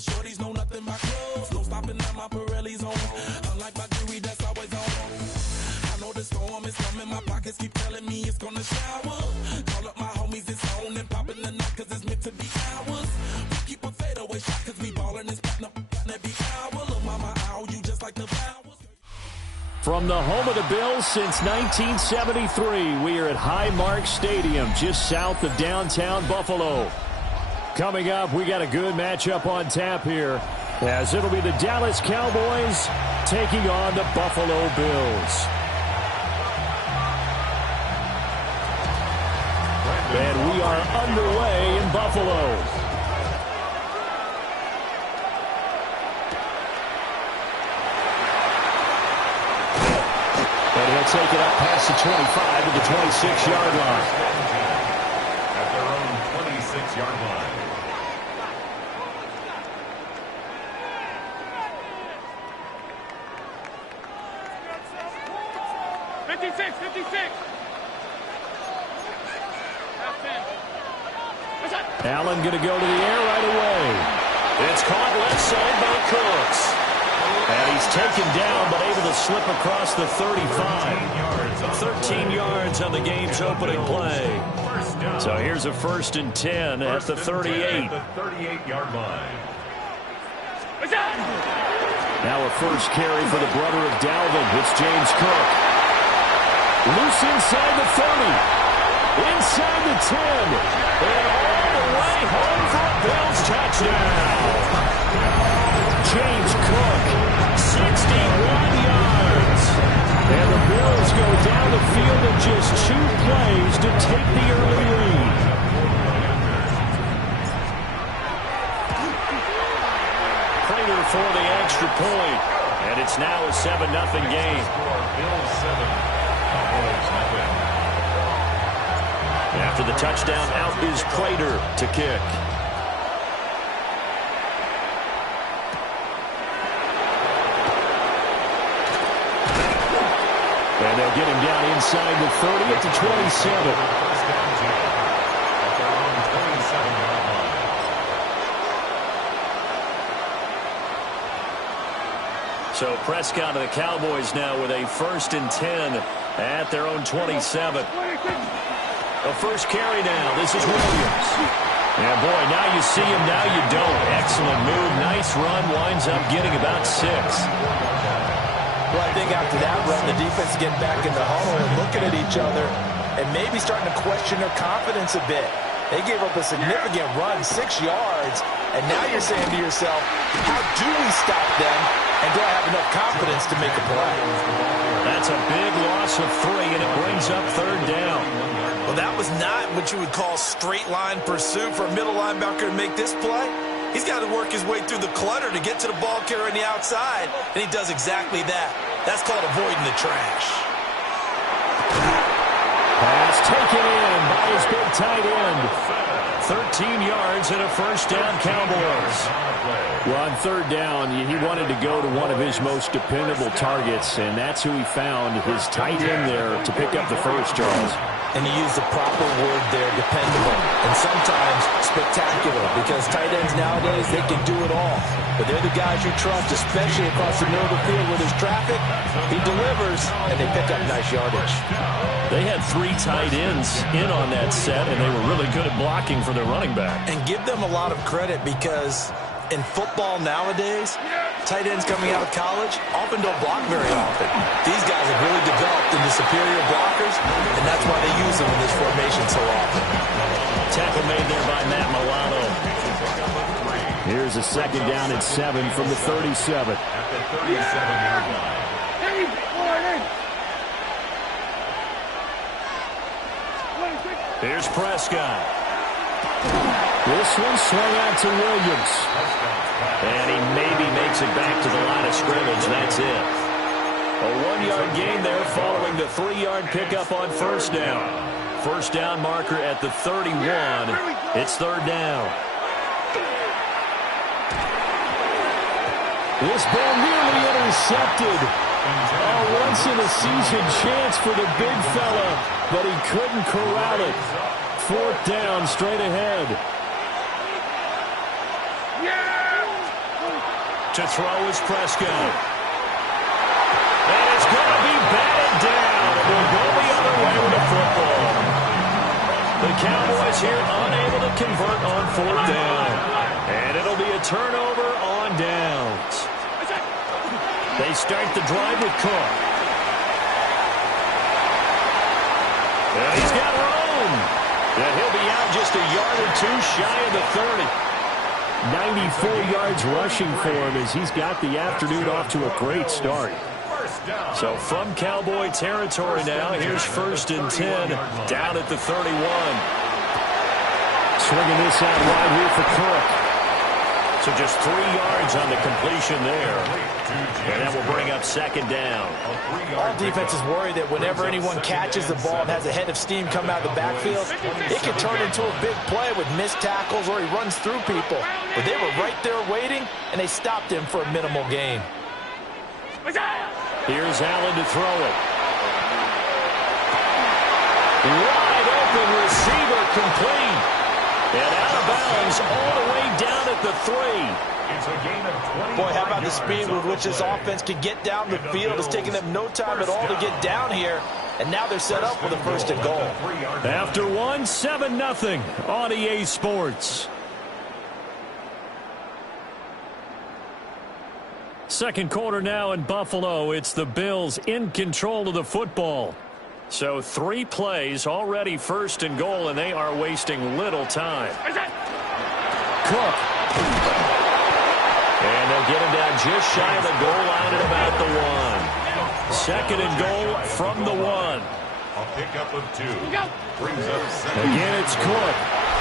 shorties know nothing but clothes. No stopping at my Pirelli's on. Unlike my jewelry that's always on. I know the storm is coming. My pockets keep telling me it's gonna shower. Call up my homies, it's on and popping the night 'cause it's meant to be ours. We keep a fadeaway shot 'cause we ballin' and spittin' up every hour. Look, mama, ow, you just like the flowers. From the home of the Bills since 1973, we are at Highmark Stadium, just south of downtown Buffalo. Coming up, we got a good matchup on tap here, as it'll be the Dallas Cowboys taking on the Buffalo Bills. And we are underway in Buffalo. And he'll take it up past the 25 to the 26-yard line. At their own 26-yard line. Allen going to go to the air right away. It's caught left side by Cooks. And he's taken down, but able to slip across the 35. 13 yards on the game's opening play. So here's a 1st and 10 at the 38. The 38-yard line. Now a first carry for the brother of Dalvin. It's James Cook. Loose inside the 30. Inside the 10. And all the way home for a Bills touchdown. James Cook, 61 yards. And the Bills go down the field in just 2 plays to take the early lead. Prater for the extra point. And it's now a 7-0 game. Bills 7, Cowboys nothing. After the touchdown, out is Prater to kick. And they'll get him down inside the 30 at the 27. First down, at their own 27-yard line. So Prescott of the Cowboys now with a 1st and 10 at their own 27. A first carry now. This is Williams. And boy, now you see him, now you don't. Excellent move. Nice run. Winds up getting about 6. Well, I think after that run, the defense getting back in the huddle and looking at each other and maybe starting to question their confidence a bit. They gave up a significant run, 6 yards, and now you're saying to yourself, how do we stop them, and do I have enough confidence to make a play? That's a big loss of 3, and it brings up 3rd down. Well, that was not what you would call straight line pursuit for a middle linebacker to make this play. He's got to work his way through the clutter to get to the ball carrier on the outside, and he does exactly that. That's called avoiding the trash. Pass taken in by his big tight end. 13 yards and a 1st down, Cowboys. Well, on 3rd down, he wanted to go to one of his most dependable targets, and that's who he found, his tight end there, to pick up the first, Charles. And he used the proper word there, dependable, and sometimes spectacular, because tight ends nowadays, they can do it all. But they're the guys you trust, especially across the middle of the field where there's traffic. He delivers, and they pick up nice yardage. They had 3 tight ends in on that set, and they were really good at blocking for their running back. And give them a lot of credit, because in football nowadays, tight ends coming out of college often don't block very often. These guys have really developed into superior blockers, and that's why they use them in this formation so often. Tackle made there by Matt Milano. Here's a 2nd down and 7 from the 37. At the 37-yard line. Here's Prescott. This one swung out to Williams. And he maybe makes it back to the line of scrimmage. That's it. A 1-yard gain there following the 3-yard pickup on 1st down. 1st down marker at the 31. It's 3rd down. This ball nearly intercepted. A once-in-a-season chance for the big fella, but he couldn't corral it. 4th down, straight ahead. to throw is Prescott. And it's going to be batted down. It will go the other way with the football. The Cowboys here unable to convert on 4th down. And it'll be a turnover on downs. They start the drive with Cook. And he's got room. And he'll be out just a yard or two shy of the 30. 94 yards rushing for him as he's got the afternoon off to a great start. So from Cowboy territory now, here's 1st and 10 down at the 31. Swinging this out wide here for Cook. So just 3 yards on the completion there. And that will bring up 2nd down. All defenses worry that whenever anyone catches the ball and has a head of steam come out of the backfield, it can turn into a big play with missed tackles or he runs through people. But they were right there waiting, and they stopped him for a minimal gain. Here's Allen to throw it. Wide open receiver complete. And out of bounds all the way down at the 3. It's a gain of 20. Boy, how about the speed with which this offense can get down the field? It's taking them no time at all to get down here. And now they're set up with a 1st and goal. After 1, 7-0 on EA Sports. Second quarter now in Buffalo. It's the Bills in control of the football. So 3 plays already 1st and goal, and they are wasting little time. Cook. And they'll get him down just shy of the goal line at about the 1. 2nd and goal from the 1. A pickup of 2. Brings up 7. Again, it's Cook.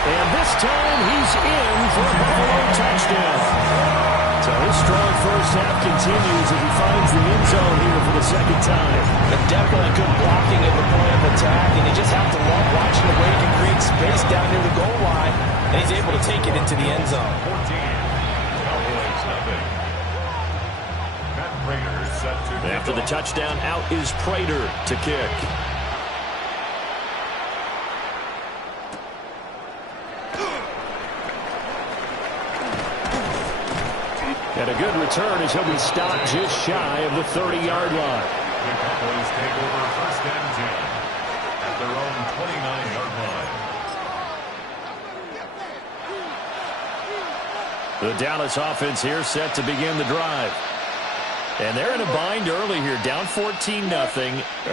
And this time he's in for a Buffalo touchdown. So his strong first half continues as he finds the end zone here for the 2nd time. But definitely good blocking at the point of attack, and you just have to love watching the way he can create space down near the goal line, and he's able to take it into the end zone. 14. Cowboys nothing. Matt Prater set to After the touchdown, out is Prater to kick. And a good return as he'll be stopped just shy of the 30-yard line. The Cowboys take over 1st and 10 at their own 29-yard line. The Dallas offense here set to begin the drive. And they're in a bind early here, down 14-0.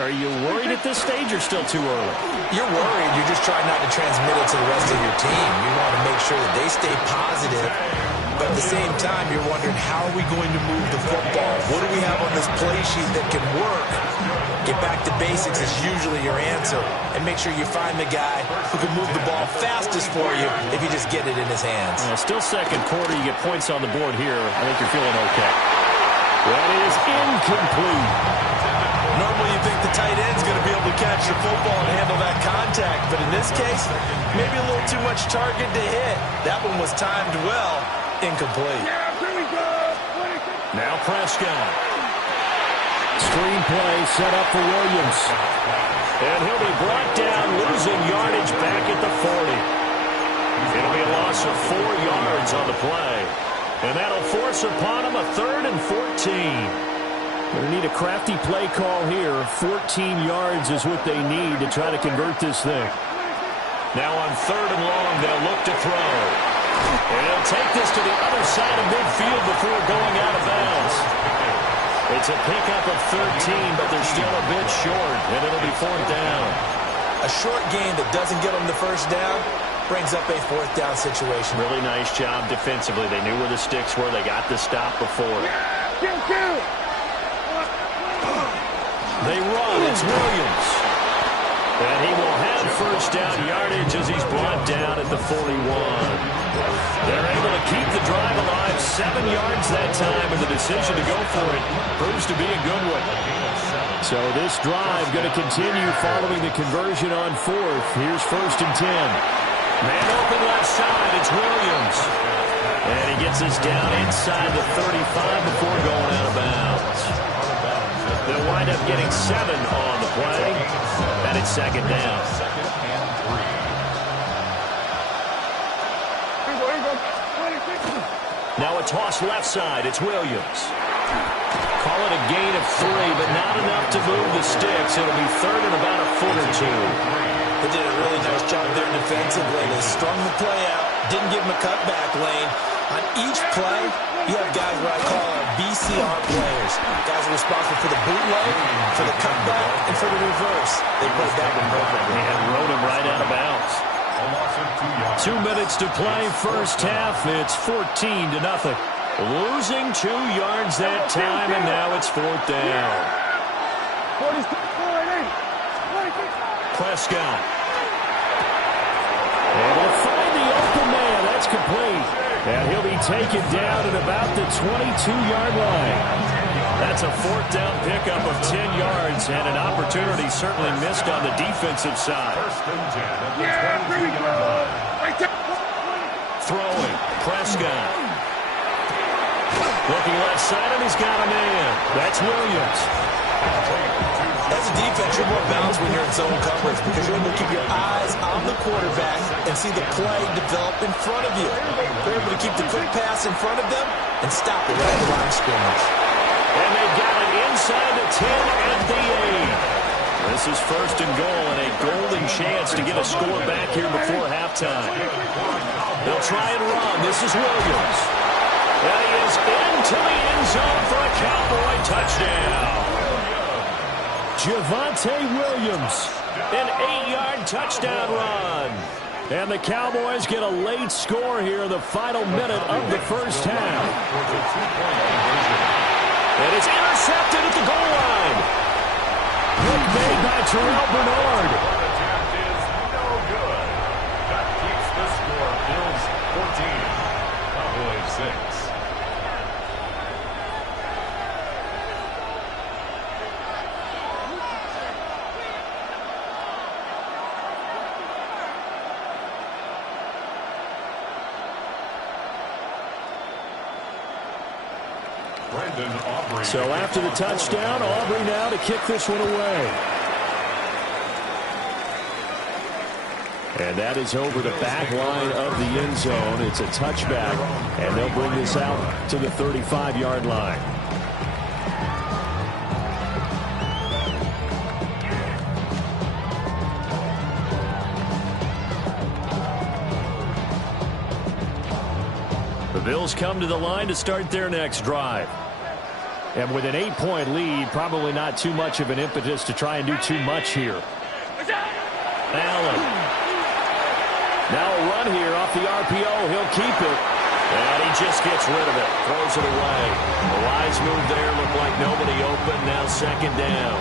Are you worried at this stage or still too early? You're worried. You're just trying not to transmit it to the rest of your team. You want to make sure that they stay positive. But at the same time, you're wondering, how are we going to move the football? What do we have on this play sheet that can work? Get back to basics is usually your answer. And make sure you find the guy who can move the ball fastest for you if you just get it in his hands. Still 2nd quarter, you get points on the board here. I think you're feeling okay. That is incomplete. Normally you think the tight end's going to be able to catch the football and handle that contact. But in this case, maybe a little too much target to hit. That one was timed well. Incomplete. Now Prescott. Screen play set up for Williams. And he'll be brought down, losing yardage back at the 40. It'll be a loss of 4 yards on the play. And that'll force upon him a 3rd and 14. Going to need a crafty play call here. 14 yards is what they need to try to convert this thing. Now on 3rd and long, they'll look to throw. And he'll take this to the other side of midfield before going out of bounds. It's a pickup of 13, but they're still a bit short, and it'll be 4th down. A short gain that doesn't get them the 1st down brings up a 4th down situation. Really nice job defensively. They knew where the sticks were. They got the stop before. They run. It's Williams. And he will have 1st down yardage as he's brought down at the 41. They're able to keep the drive alive. 7 yards that time, and the decision to go for it proves to be a good one. So this drive going to continue following the conversion on 4th. Here's 1st and 10. Man open left side. It's Williams. And he gets us down inside the 35 before going out of bounds. They'll wind up getting 7 on the play. And it's 2nd down. Now a toss left side. It's Williams. Call it a gain of 3, but not enough to move the sticks. It'll be third and about a foot or two. They did a really nice job there defensively. They strung the play out, didn't give him a cutback lane. On each play, you have guys what I call our BCR players. Guys are responsible for the bootleg, for the cutback, and for the reverse. They played that one perfectly. And rode him right out of bounds. 2 minutes to play first half. It's 14-0. Losing 2 yards that time, and now it's 4th down. Prescott. Able to find the open man. That's complete. And he'll be taken down at about the 22-yard line. That's a 4th down pickup of 10 yards, and an opportunity certainly missed on the defensive side. Throwing. Prescott. Looking left side, and he's got a man. That's Williams. As a defense, you're more balanced when you're in zone coverage because you're able to keep your eyes on the quarterback and see the play develop in front of you. You're able to keep the quick pass in front of them and stop it right at the line of scrimmage. And they've got it inside the 10 at the 8. This is 1st and goal and a golden chance to get a score back here before halftime. They'll try and run. This is Williams. And he is into the end zone for a Cowboy touchdown. Javonte Williams, an 8-yard touchdown run. And the Cowboys get a late score here in the final minute of the first half. And it's intercepted at the goal line. Look made by Terrell Bernard. Attempt is no good. That keeps the score. Bills 14, Cowboys 6. So after the touchdown, Aubrey now to kick this one away. And that is over the back line of the end zone. It's a touchback, and they'll bring this out to the 35-yard line. The Bills come to the line to start their next drive. And with an 8-point lead, probably not too much of an impetus to try and do too much here. Allen. Now a run here off the RPO. He'll keep it. And he just gets rid of it. Throws it away. The wise move there. Looked like nobody open. Now 2nd down.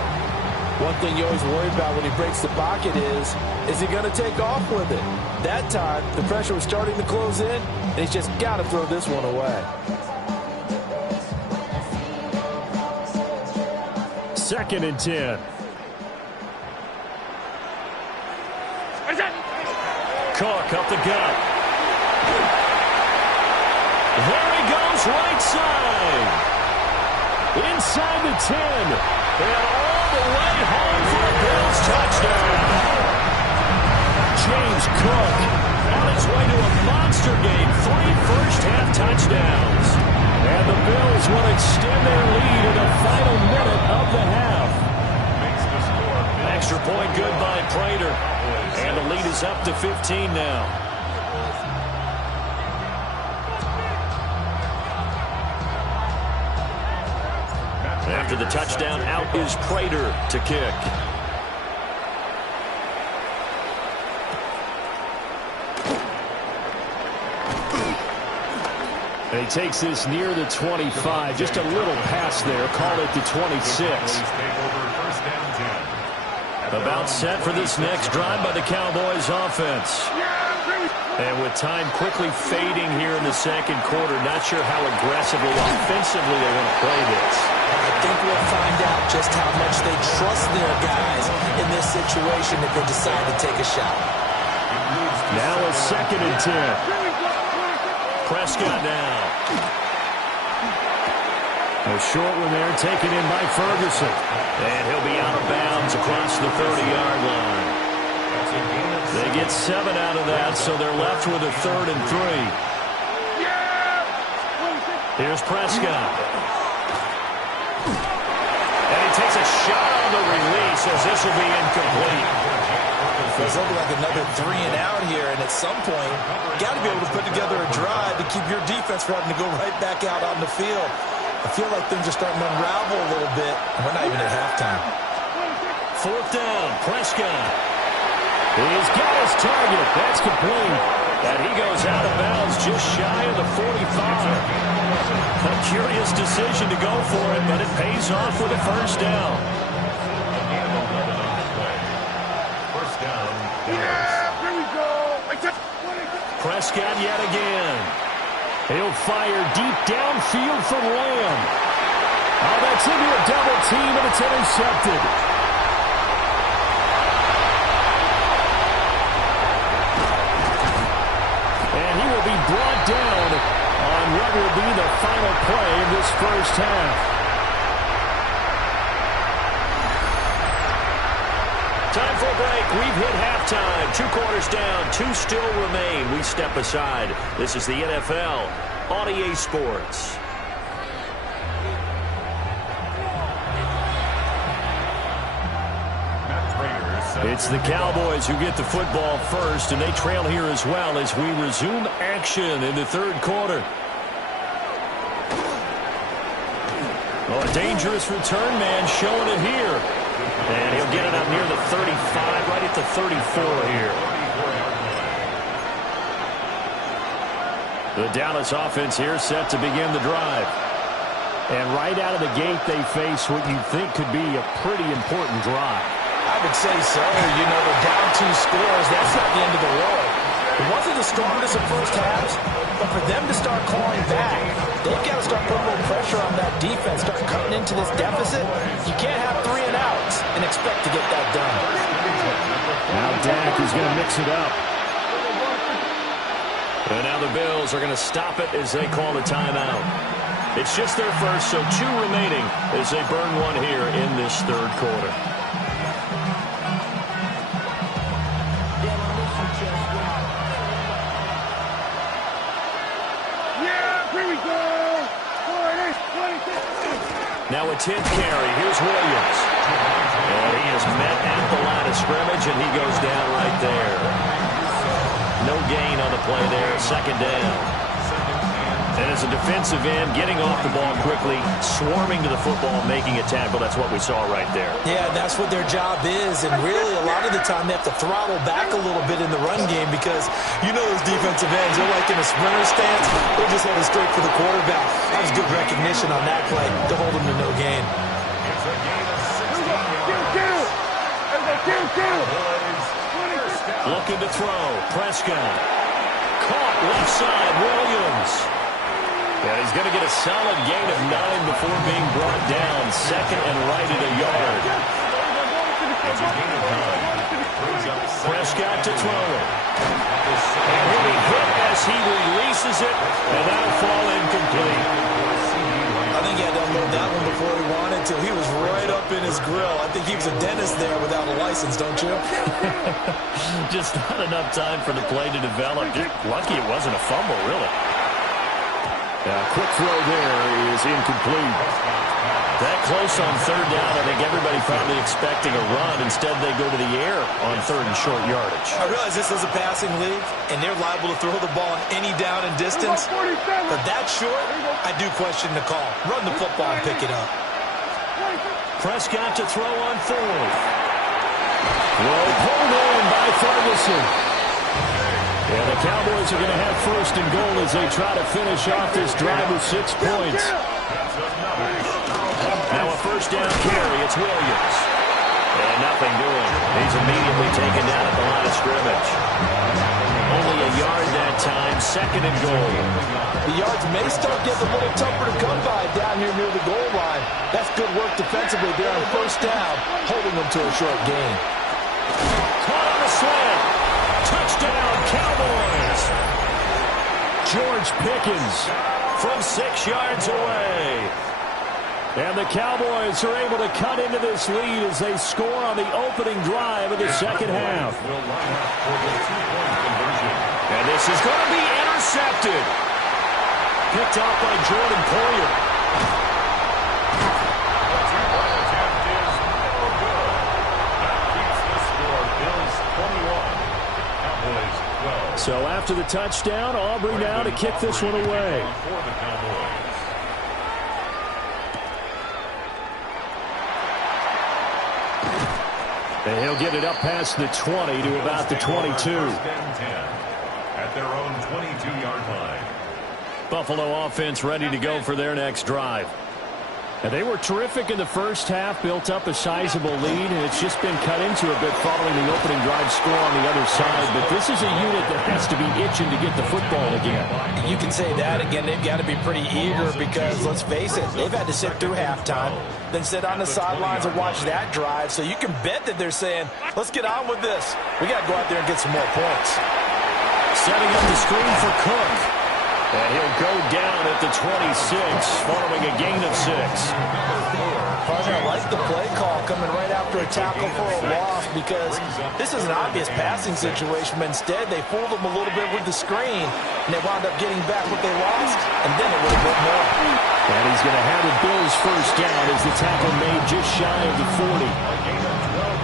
One thing you always worry about when he breaks the pocket is he going to take off with it? That time, the pressure was starting to close in, and he's just got to throw this one away. 2nd and 10. Cook up the gut. There he goes, right side. Inside the 10. And all the way home for a Bills touchdown. James Cook on his way to a monster game. 3 first-half touchdowns. And the Bills will extend their lead in the final minute of the half. Extra point good by Prater. And the lead is up to 15 now. After the touchdown, out is Prater to kick. And he takes this near the 25. Just a little pass there. Call it the 26. About set for this next drive by the Cowboys offense. And with time quickly fading here in the 2nd quarter, not sure how aggressively, offensively they want to play this. I think we'll find out just how much they trust their guys in this situation if they decide to take a shot. Now a 2nd and 10. Prescott now. A short one there taken in by Ferguson. And he'll be out of bounds across the 30-yard line. They get 7 out of that, so they're left with a 3rd and 3. Here's Prescott. And he takes a shot on the release as this will be incomplete. It's looking like another 3 and out here, and at some point, you got to be able to put together a drive to keep your defense from having to go right back out on the field. I feel like things are starting to unravel a little bit, and we're not even at halftime. 4th down, Prescott. He's got his target. That's complete. And he goes out of bounds just shy of the 45. A curious decision to go for it, but it pays off with a first down. First down. Here we go. Prescott yet again. He'll fire deep downfield for Lamb. Oh, that's into a double team, and it's intercepted. And he will be brought down on what will be the final play of this first half. Time for a break. We've hit halftime. 2 quarters down. 2 still remain. We step aside. This is the NFL on EA Sports. It's the Cowboys who get the football first, and they trail here as well as we resume action in the 3rd quarter. Oh, a dangerous return man showing it here. And he'll get it up near the 35, right at the 34 here. The Dallas offense here set to begin the drive. And right out of the gate, they face what you think could be a pretty important drive. I would say so. You know, they're down 2 scores. That's not the end of the world. It wasn't the strongest of first halves, but for them to start clawing back, they've got to start putting a little pressure on that defense, start cutting into this deficit. You can't have 3 and outs and expect to get that done. Now Dak is going to mix it up. And now the Bills are going to stop it as they call a timeout. It's just their first, so 2 remaining as they burn one here in this 3rd quarter. Now a 10th carry. Here's Williams. And he is met at the line of scrimmage, and he goes down right there. No gain on the play there. 2nd down. And as a defensive end, getting off the ball quickly, swarming to the football, making a tackle. That's what we saw right there. Yeah, that's what their job is. And really, a lot of the time, they have to throttle back a little bit in the run game because you know those defensive ends, they're like in a sprinter stance. They're just headed straight for the quarterback. That was good recognition on that play to hold them to no gain. Looking to throw. Prescott. Caught left side. Williams. And he's going to get a solid gain of 9 before being brought down. 2nd and right at a yard. Prescott to throw it. And he'll be hit as he releases it, and that'll fall incomplete. I think he had to unload that one before he wanted to. He was right up in his grill. I think he was a dentist there without a license, don't you? Just not enough time for the play to develop. Just lucky it wasn't a fumble, really. Quick throw there is incomplete. That close on 3rd down, I think everybody probably expecting a run. Instead, they go to the air on 3rd and short yardage. I realize this is a passing league, and they're liable to throw the ball on any down and distance. But that short, I do question the call. Run the football and pick it up. Prescott to throw on 4th. Well, pulled in by Ferguson. And the Cowboys are going to have 1st and goal as they try to finish off this drive with 6 points. Now a 1st down carry. It's Williams. And nothing doing. He's immediately taken down at the line of scrimmage. Only a yard that time. 2nd and goal. The yards may start getting a little tougher to come by down here near the goal line. That's good work defensively there on 1st down, holding them to a short gain. Caught on the slant. Touchdown, Cowboys. George Pickens from 6 yards away. And the Cowboys are able to cut into this lead as they score on the opening drive of the 2nd half. And this is going to be intercepted. picked off by Jordan Poyer. The two-point attempt is no good. That keeps the score. Bills 21, Cowboys 12. So after the touchdown, Aubrey now to kick this one away. For the Cowboys. And he'll get it up past the 20 to about the 22. First and 10 at their own 22-yard line. Buffalo offense ready to go for their next drive. And they were terrific in the first half, built up a sizable lead, and it's just been cut into a bit following the opening drive score on the other side. But this is a unit that has to be itching to get the football again. You can say that again. They've got to be pretty eager because, let's face it, they've had to sit through halftime, then sit on the sidelines and watch that drive. So you can bet that they're saying, let's get on with this. We got to go out there and get some more points. Setting up the screen for Cook. And he'll go down at the 26, following a gain of 6. Partner, I like the play call coming right after a tackle for a loss because this is an obvious passing situation, but instead they fooled them a little bit with the screen, and they wound up getting back what they lost, and then a little bit more. And he's going to have a Bills first down as the tackle made just shy of the 40.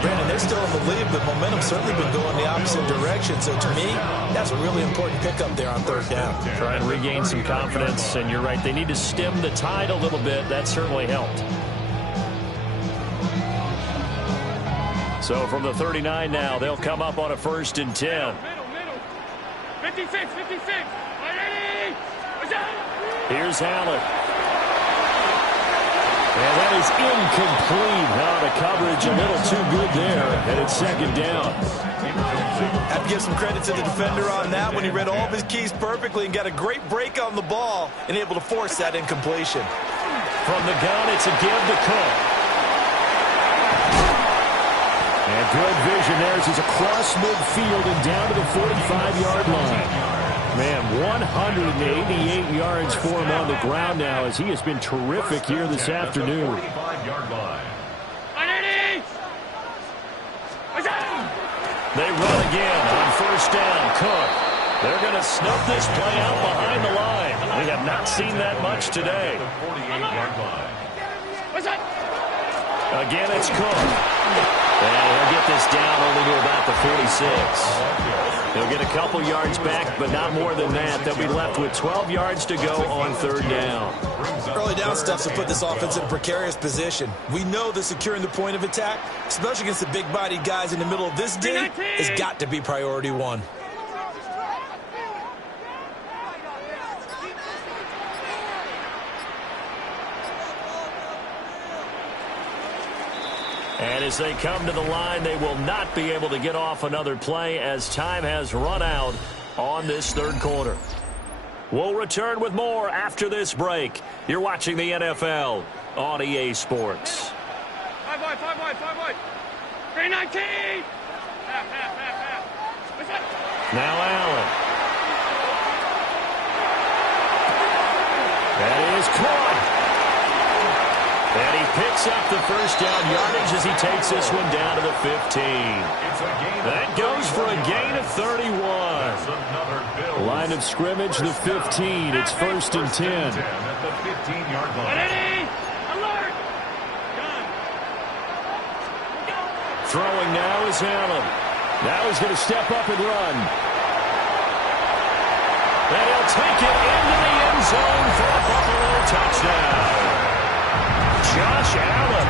Brandon, they're still in the lead, but momentum's certainly been going the opposite direction. So to me, that's a really important pickup there on third down. Try and regain some confidence, and you're right, they need to stem the tide a little bit. That certainly helped. So from the 39 now, they'll come up on a 1st and 10. Middle. 56. Ready? Here's Allen. And that is incomplete. Now the coverage a little too good there, and it's 2nd down. Have to give some credit to the defender on that when he read all of his keys perfectly and got a great break on the ball and able to force that incompletion. From the gun, it's a give to Cook. And good vision there as he's across midfield and down to the 45-yard line. Man, 188 yards for him on the ground now as he has been terrific here this afternoon. 45-yard line. They run again on 1st down. Cook. They're going to snub this play out behind the line. We have not seen that much today. 48-yard line. Again, it's Cook. And he'll get this down only to about the 46. He'll get a couple yards back, but not more than that. They'll be left with 12 yards to go on 3rd down. Early down stuff to put this offense in a precarious position. We know that securing the point of attack, especially against the big-bodied guys in the middle of this day, has got to be priority one. And as they come to the line, they will not be able to get off another play as time has run out on this 3rd quarter. We'll return with more after this break. You're watching the NFL on EA Sports. 5 wide. 319. Now Allen. That is Quan. And he picks up the 1st down yardage as he takes this one down to the 15. That goes for a gain of 31. Line of scrimmage, the 15. It's 1st and 10. At the 15-yard line. Ready? Alert! Throwing now is Allen. Now he's going to step up and run. And he'll take it into the end zone for a Buffalo touchdown. Josh Allen,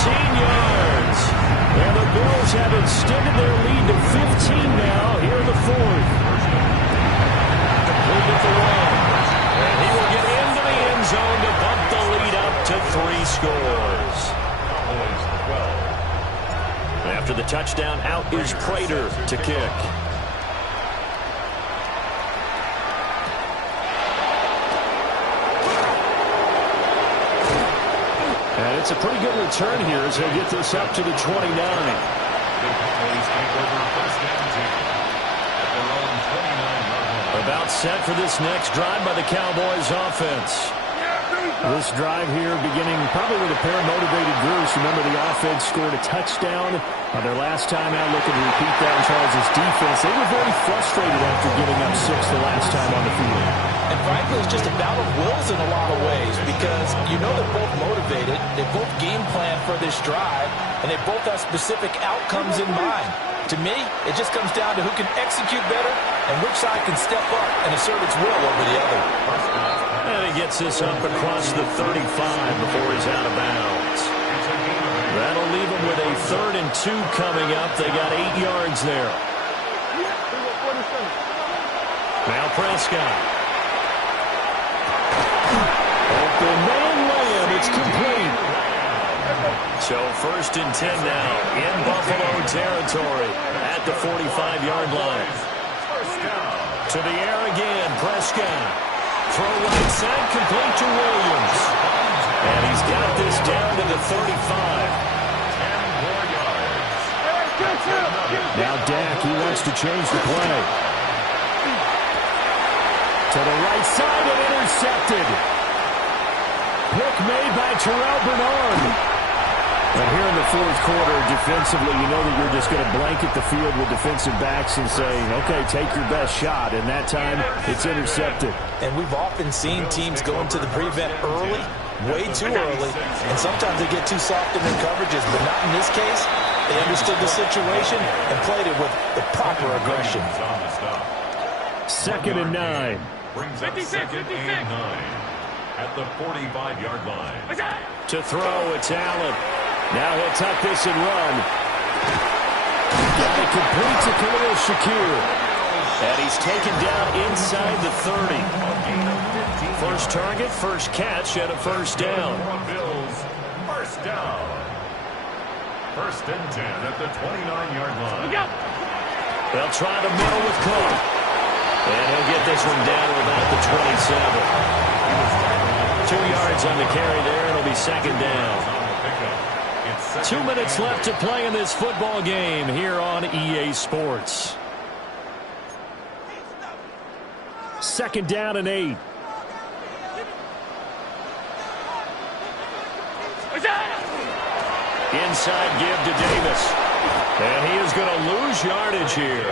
14 yards. And the Bills have extended their lead to 15 now here in the 4th. Completed the run. And he will get into the end zone to bump the lead up to 3 scores. After the touchdown, out is Prater to kick. And it's a pretty good return here as he'll get this up to the 29. About set for this next drive by the Cowboys offense. This drive here beginning probably with a pair of motivated groups. Remember, the offense scored a touchdown on their last time out, looking to repeat that in Charles' defense. They were very frustrated after giving up 6 the last time on the field. And frankly, really it's just a battle of wills in a lot of ways because you know they're both motivated, they both game plan for this drive, and they both have specific outcomes in mind. To me, it just comes down to who can execute better and which side can step up and assert its will over the other. And he gets this up across the 35 before he's out of bounds. That'll leave him with a 3rd and 2 coming up. They got 8 yards there. Now Prescott. Open man layup. It's complete. So 1st and 10 now in Buffalo territory at the 45-yard line. To the air again, Prescott. Throw right side, complete to Williams. And he's got this down to the 35. 10 more yards. Now Dak, he wants to change the play. To the right side and intercepted. Pick made by Terrell Bernard. And here in the 4th quarter, defensively, you know that you're just going to blanket the field with defensive backs and say, okay, take your best shot. And that time, it's intercepted. And we've often seen teams go into the prevent early, way too early, and sometimes they get too soft in their coverages, but not in this case. They understood the situation and played it with the proper aggression. 2nd and 9. Brings up 2nd and 9 at the 45-yard line. To throw, it's Allen. Now he'll tuck this and run. Got it complete to Khalil Shakir. And he's taken down inside the 30. First target, first catch, and a first down. Bills, first down. 1st and 10 at the 29-yard line. They'll try the middle with Cook. And he'll get this one down to about the 27. 2 yards on the carry there. It'll be 2nd down. 2 minutes left to play in this football game here on EA Sports. 2nd down and 8. Inside give to Davis. And he is going to lose yardage here.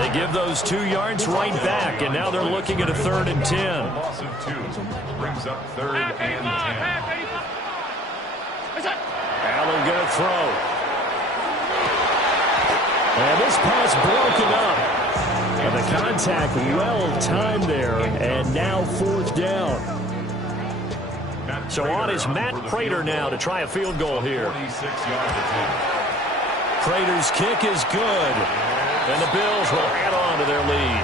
They give those 2 yards right back, and now they're looking at a 3rd and 10. Loss of 2 brings up 3rd and 10. Allen going to throw. And this pass broken up. And the contact well timed there, and now 4th down. So on is Matt Prater now to try a field goal here. 46-yard attempt. Prater's kick is good. And the Bills will add on to their lead.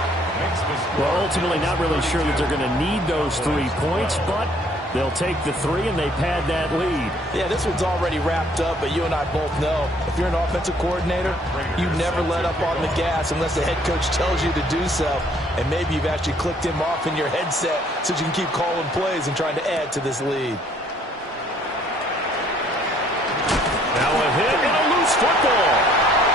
Well, ultimately not really sure that they're going to need those 3 points, but they'll take the 3 and they pad that lead. Yeah, this one's already wrapped up, but you and I both know if you're an offensive coordinator, you never let up on the gas unless the head coach tells you to do so. And maybe you've actually clicked him off in your headset so you can keep calling plays and trying to add to this lead. Now a hit and a loose football.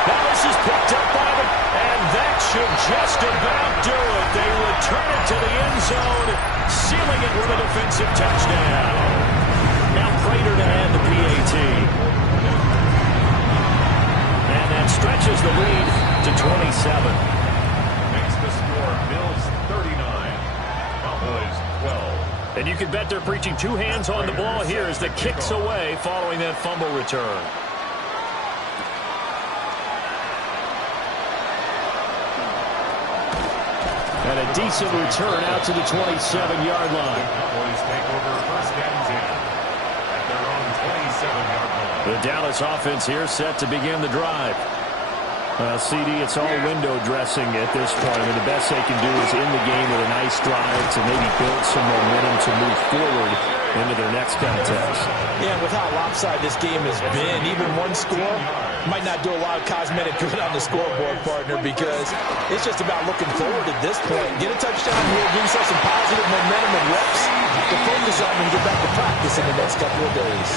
Now this is picked up by them, and that should just about do it. They return it to the end zone, sealing it with a defensive touchdown. Now Prater to add the PAT. And that stretches the lead to 27. Makes the score Bills 39, Cowboys 12. And you can bet they're preaching 2 hands on the ball here as the kick's away following that fumble return. And a decent return out to the 27-yard line. Cowboys take over 1st and 10 at their own 27-yard line. The Dallas offense here set to begin the drive. CD, it's all window dressing at this point. I mean, the best they can do is in the game with a nice drive to maybe build some momentum to move forward into their next contest. Yeah, with how lopsided this game has been, even one score might not do a lot of cosmetic good on the scoreboard, partner, because it's just about looking forward at this point. Get a touchdown here, give yourself some positive momentum and reps to focus on and get back to practice in the next couple of days.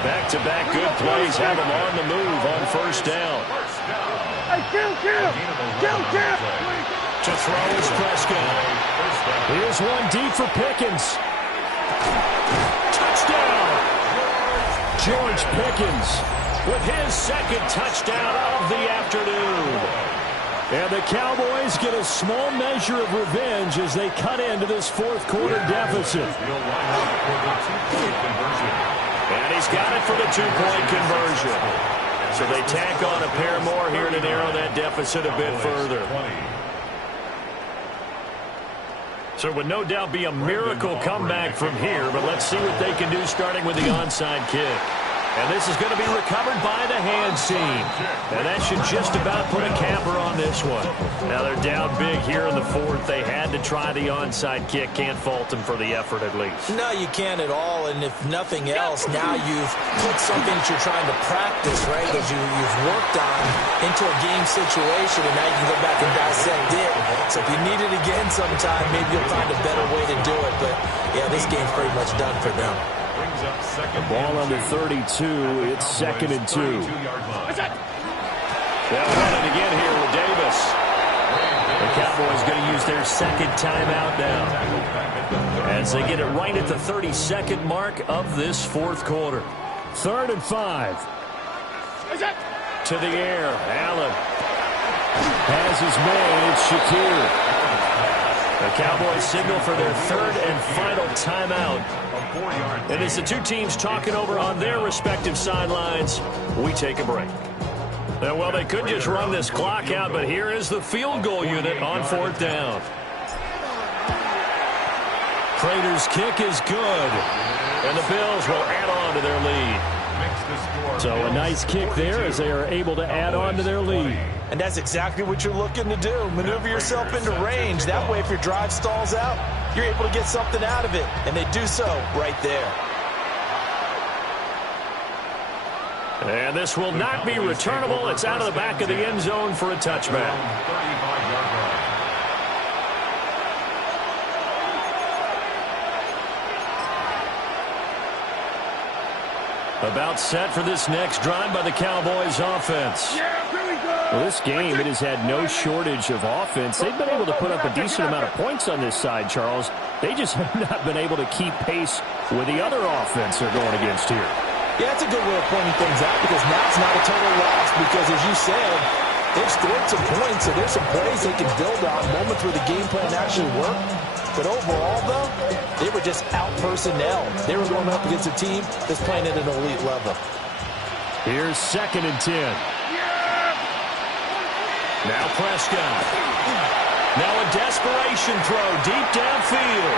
Back-to-back good plays have them on the move on 1st down. Hey, kill! To throw is Prescott. Here's one deep for Pickens. Touchdown! George Pickens with his 2nd touchdown of the afternoon. And the Cowboys get a small measure of revenge as they cut into this fourth quarter deficit. And he's got it for the two-point conversion. So they tack on a pair more here to narrow that deficit a bit further. So it would no doubt be a miracle comeback from here, but let's see what they can do starting with the onside kick. And this is going to be recovered by the hands team. And that should just about put a capper on this one. Now they're down big here in the fourth. They had to try the onside kick. Can't fault them for the effort at least. No, you can't at all. And if nothing else, now you've put something that you're trying to practice, right, that you've worked on into a game situation, and now you can go back and dissect it. So if you need it again sometime, maybe you'll find a better way to do it. But, yeah, this game's pretty much done for them. The ball on the 32. It's 2nd and 2. They'll run it again here with Davis. The Cowboys going to use their second timeout now as they get it right at the 32nd mark of this fourth quarter. 3rd and 5. To the air. Allen has his man. It's Shakir. The Cowboys signal for their 3rd and final timeout. And as the two teams talking over on their respective sidelines, we take a break. Now, well, they could just run this clock out, but here is the field goal unit on 4th down. Prater's kick is good, and the Bills will add on to their lead. So a nice kick there as they are able to add on to their lead. And that's exactly what you're looking to do. Maneuver yourself into range. That way, if your drive stalls out, you're able to get something out of it. And they do so right there. And this will not be returnable. It's out of the back of the end zone for a touchback. About set for this next drive by the Cowboys offense. Well, this game, it has had no shortage of offense. They've been able to put up a decent amount of points on this side, Charles. They just have not been able to keep pace with the other offense they're going against here. Yeah, that's a good way of pointing things out because now it's not a total loss because, as you said, they've scored some points, so there's some plays they can build on, moments where the game plan actually worked. But overall, though, they were just out-personnel. They were going up against a team that's playing at an elite level. Here's 2nd and 10. Now Prescott. Now a desperation throw deep downfield.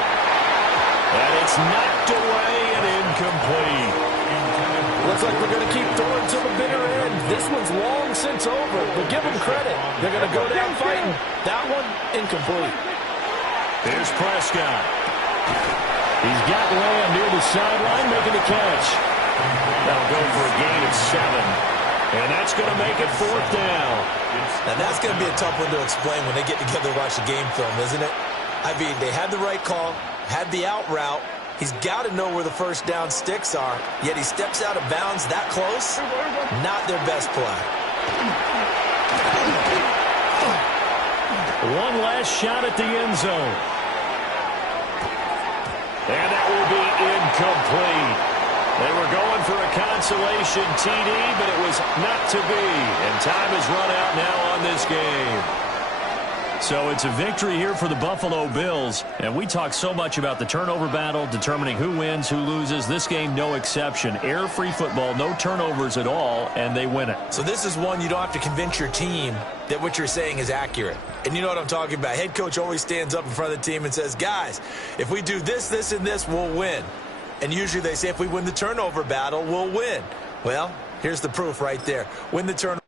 And it's knocked away and incomplete. Looks like we're going to keep throwing to the bitter end. This one's long since over, but give them credit. They're going to go down fighting. That one, incomplete. Here's Prescott. He's got Lamb near the sideline making the catch. That'll go for a gain of 7. And that's going to make it 4th down. Now that's going to be a tough one to explain when they get together and watch the game film, isn't it? I mean, they had the right call, had the out route. He's got to know where the first down sticks are, yet he steps out of bounds that close. Not their best play. One last shot at the end zone. And that will be incomplete. They were going for a consolation TD, but it was not to be. And time has run out now on this game. So it's a victory here for the Buffalo Bills. And we talk so much about the turnover battle, determining who wins, who loses. This game, no exception. Air-free football, no turnovers at all, and they win it. So this is one you don't have to convince your team that what you're saying is accurate. And you know what I'm talking about. Head coach always stands up in front of the team and says, guys, if we do this, this, and this, we'll win. And usually they say if we win the turnover battle, we'll win. Well, here's the proof right there. Win the turnover.